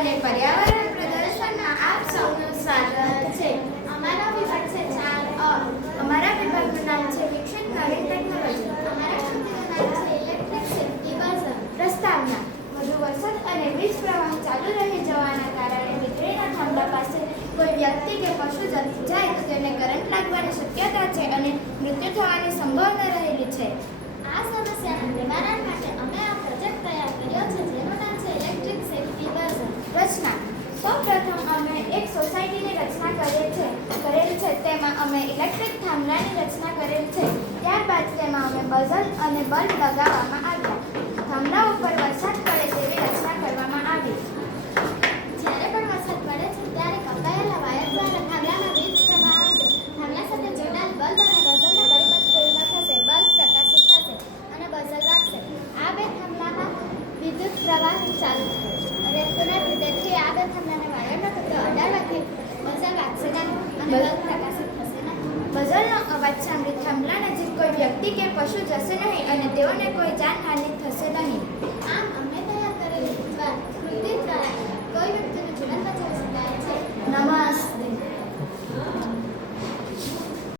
અને પર્યાવરણ પ્રદર્શનમાં આપ સૌનું સ્વાગત છે. અમારો વિભાગ છે 4A. અમારા વિભાગનું નામ છે વિકસિત નવીન ટેકનોલોજી. અમારા કંપનીનું નામ છે ઇલેક્ટ્રિક સેફ્ટી બઝર. પ્રસ્તાવના: વધુ વરસાદ અને વીજ પ્રવાહ ચાલુ રહી જવાના કારણે વીજળીના થાંભલા પાસે કોઈ વ્યક્તિ કે પશુ જાય તો તેને કરંટ લાગવાની શક્યતા છે અને મૃત્યુ થવાની સંભાવના રહેલી છે. આ સમસ્યાના નિવારણ માટે અમે આ પ્રોજેક્ટ તૈયાર કર્યો છે જેનું નામ છે ઇલેક્ટ્રિક સેફ્ટી બઝર. રચના: સૌપ્રથમ અમે એક સોસાયટીની રચના કરેલ છે. તેમાં અમે ઇલેક્ટ્રિક થાંભલાની રચના કરેલ છે. ત્યારબાદ તેમાં અમે બઝર અને બલ્બ લગાવવામાં આવ્યા. થાંભલા ઉપર વરસાદ પડે તેવી રચના કરવામાં આવી. જ્યારે પણ વરસાદ પડે છે ત્યારે કપાયેલા વાયર દ્વારા થાંભલામાં વીજ પ્રવાહ આવશે. થાંભલા સાથે જોડાયેલ બલ્બ અને બઝરના પરિબળ પૂર્ણ થશે. બલ્બ પ્રકાશિત થશે અને બઝર વાગશે. આ બે થાંભલામાં વિદ્યુત પ્રવાહ ચાલુ રહેતો નથી. તેથી આ બે થાંભલાને વાયરનો ટુકડો અડાડવાથી બઝર વાગશે નહીં અને બલ્બ પ્રકાશિત થશે નહીં. બઝરનો અવાજ સાંભળી થાંભલા નજીક કોઈ વ્યક્તિ કે પશુ જશે નહીં અને તેઓને કોઈ જાનહાનિ થશે નહીં. આમ અમે તૈયાર કરેલી કૃતિ દ્વારા